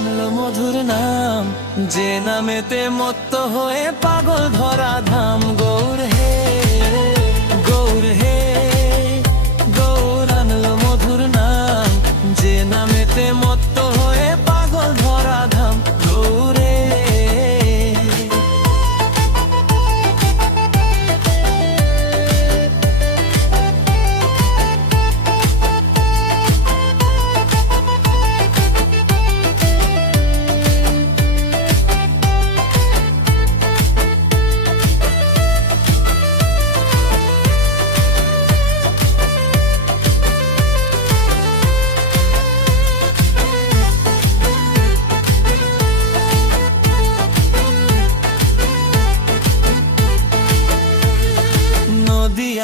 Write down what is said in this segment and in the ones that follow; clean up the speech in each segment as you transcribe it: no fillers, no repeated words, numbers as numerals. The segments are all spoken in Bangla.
আনলো মধুর নাম, যে নামেতে মত্ত হয়ে পাগল ধরা ধাম। গৌর হে, গৌর হে, গৌর আনলো মধুর নাম, যে নামেতে মত্ত হয়ে পাগল ধরা ধাম। গৌরে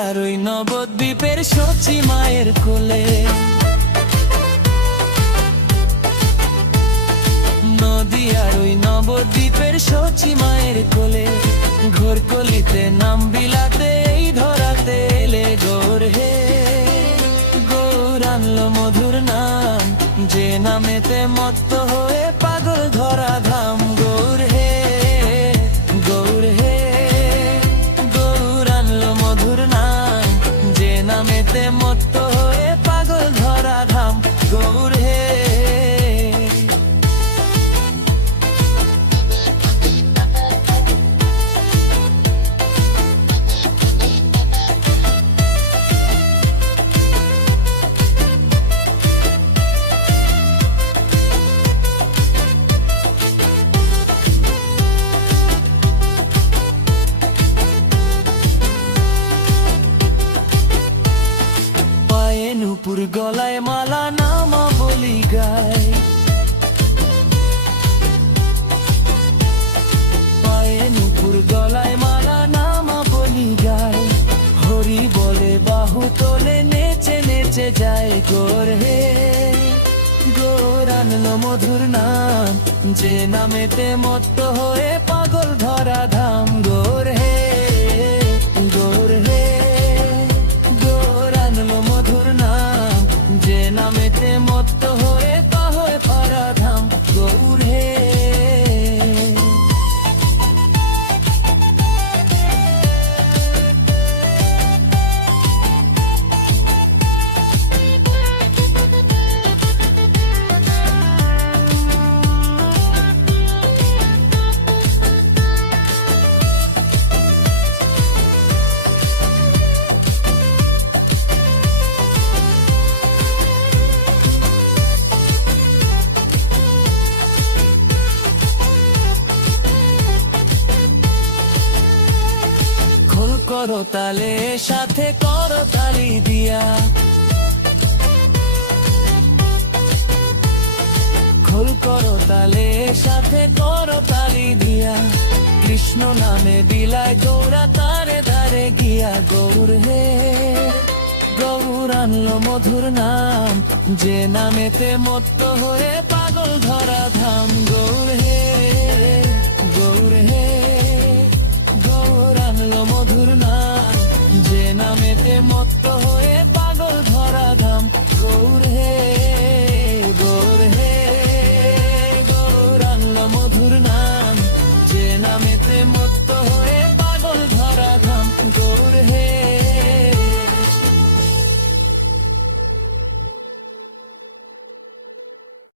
আর ওই নবদ্বীপের সচি মায়ের কোলে, নদী আর ওই নবদ্বীপের সচি মায়ের কোলে, ঘোর কলিতে নাম বিলাতে এই ধরাতে এলে। গৌর হে, গৌর আনলো মধুর নাম, যে নামেতে মত্ত হয়ে পাগল ধরা ধাম। গৌর হে, গৌর হে, গৌর আনলো মধুর নাম, যে নামেতে মত্ত হয়ে পাগল ধরা ধাম। গৌর হে, নূপুর গলায় মালা নামা বলি গায়, পায়ে নূপুর গলায় মালা নামা বলি গায়, হরি বলে বাহু তোলে নেচে নেচে যায়। গৌর হে, গৌর আনলো মধুর নাম, যে নামেতে মত্ত হয়ে পাগল ধরা ধাম। গৌর হে, গৌর হে, গৌর আনলো মধুর নাম, যে নামেতে মত্ত হয়ে পাহয়ে পারা ধাম। গৌর হে, করতালে সাথে করতালি দিয়া, খোল করতালে সাথে করতালি দিয়া, কৃষ্ণ নামে বিলায় দৌড়া তারে ধারে গিয়া। গৌর হে, গৌর আনলো মধুর নাম, যে নামেতে মত্ত হয়ে